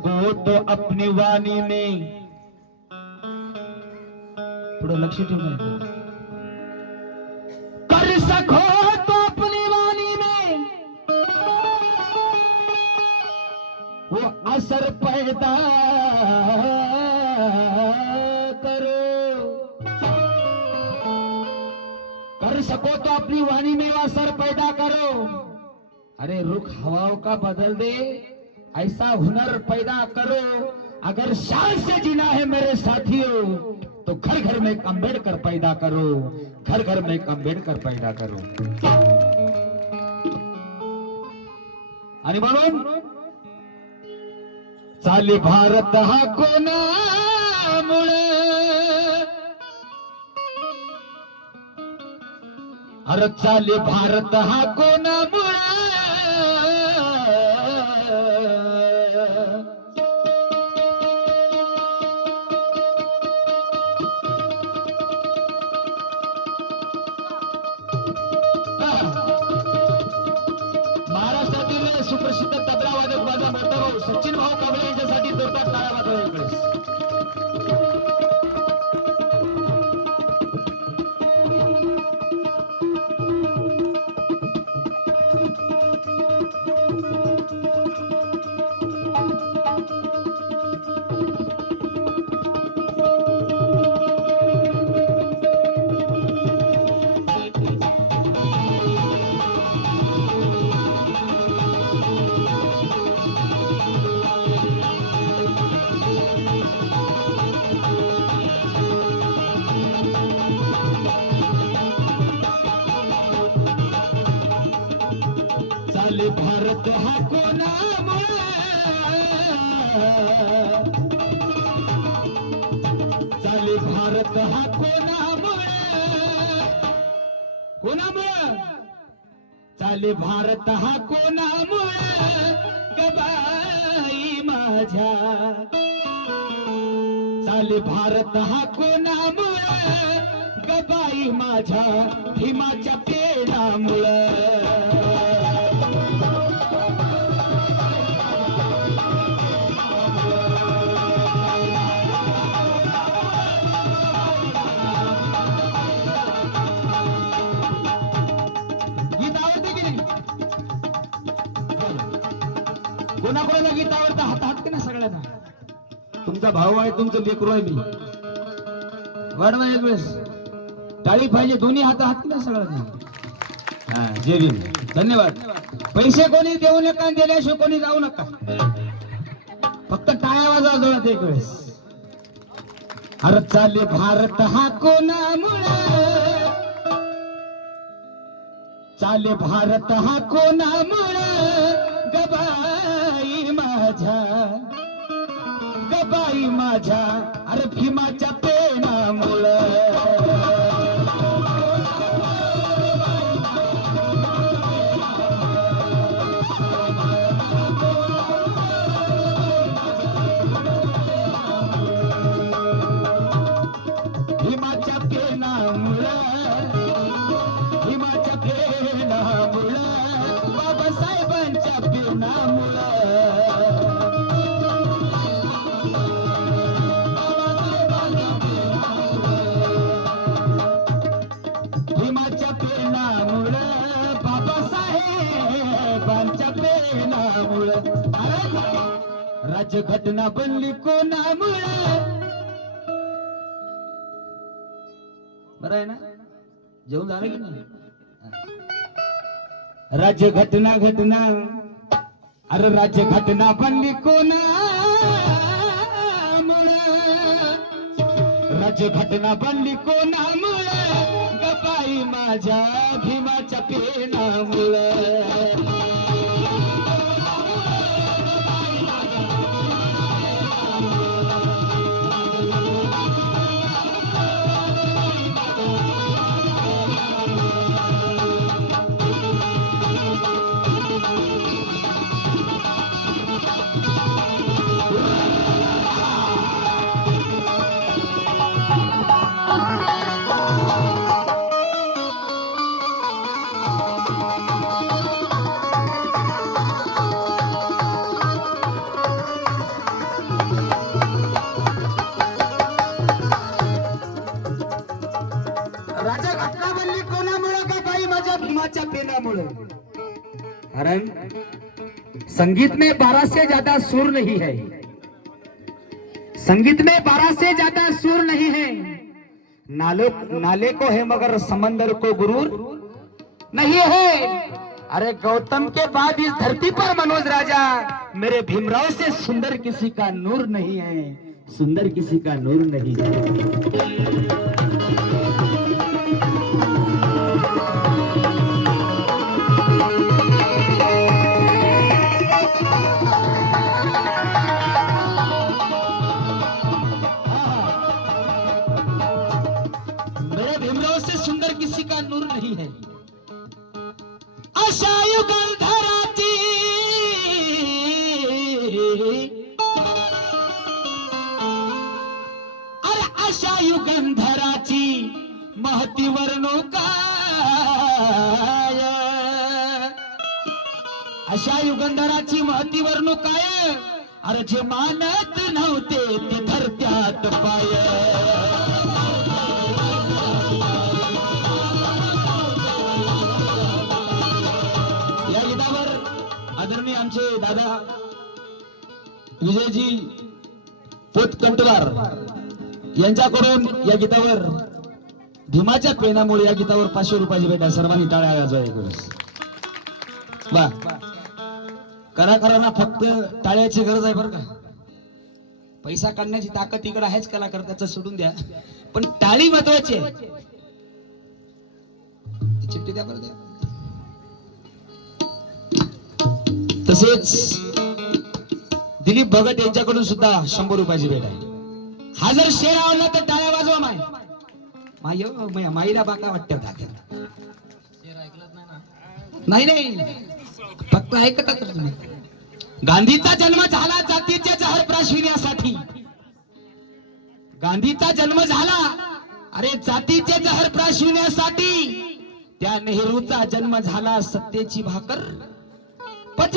सको तो अपनी वाणी में। थोडं लक्ष ठेवून कर सको तो अपनी वाणी में। वो असर पैदा करो। कर सको तो अपनी वाणी में वो असर पैदा करो। अरे रुख हवाओं का बदल दे। ऐसा हुनर पैदा करो अगर शान से जीना है मेरे साथियों तो घर घर में एक अम्बेडकर पैदा करो घर घर में एक अम्बेडकर पैदा करो। आणि म्हणून चाले भारत हा कोणामुळे अरे चाले भारत हा कोणामुळे सुप्रसिद्ध तबला वादक माझा मोठा भाऊ सचिन भाऊ काबळे यांच्यासाठी जोरदार टाळ्या वाजवा चाले भारत हा कोणामुळे? चाले भारत हा कोणामुळे? कोणामुळे? चाले भारत हा कोणामुळे? गबाई माझ्या. चाले भारत हा कोणामुळे? गबाई माझ्या भीमाच्या पेडामुळे. कोणाकोणाला गीत आवडतं हात हात की नाही सगळ्यांना? तुमचा भाऊ आहे तुमचं लेकरू आहे मी. वाढवा एक वेळेस. टाळी पाहिजे दोन्ही हात हात की नाही सगळ्यांना? हा जय भीम. धन्यवाद. पैसे कोणी देऊ नका दिल्याशिवाय कोणी जाऊ नका. फक्त टाळ्या वाजा जोरात एक वेळेस. अरे चाले भारत हा कोणामुळे? चाले भारत हा कोणामुळे? गबा माझ्या. गबाई माझ्या. अरे भीमाच्या पेनामुळं कोणामुळे अरे राज्यघटना बनली कोणामुळे? बरं आहे ना? जेवण झालं की नाही? राज्य घटना घटना अरे राज्य घटना बनली कोणामुळे? राज्य घटना बनली कोणामुळे? गपाई माझ्या भीमाच्या पेनामुळे. राजा घटना संगीत में बारह से ज़्यादा सुर नहीं है। संगीत में बारह से ज़्यादा सुर नहीं है। नाले नाले को है मगर समंदर को गुरूर। नहीं है। अरे गौतम के बाद इस धरती पर, मनोज राजा, मेरे भीमराव से सुंदर किसी का नूर नहीं है। सुंदर किसी का नूर नहीं है। अशा युगंधराची महती वर्णो काय? अशा युगंधराची महती काय? अरे जे मानत नव्हते ते धरत्यात पाय. या गीतावर आदरणीय आमचे दादा विजयजी पोतकंटवार यांच्याकडून या गीतावर भीमाच्या पेनामुळे या गीतावर पाचशे रुपयाची भेटा सर्वांनी टाळ्या वाजवा वा कलाकारांना फक्त टाळ्याची गरज आहे बरं का. पैसा काढण्याची ताकद इकडे आहेच कलाकार त्याचं सोडून द्या. पण टाळी महत्वाची आहे. चिठ्ठी द्या बरं द्या. तसेच दिलीप भगत यांच्याकडून सुद्धा शंभर रुपयाची भेट आहे. हा जर शेर आवडला तर टाळ्या वाजवा माय. माय माईला बाका वाटत नाही नाही. फक्त ऐकता तुम्ही? गांधीचा जन्म झाला जातीच्या जहर प्राशिण्यासाठी. गांधीचा जन्म झाला अरे जातीचे जहर प्राशिण्यासाठी. त्या नेहरूचा जन्म झाला सत्तेची भाकर.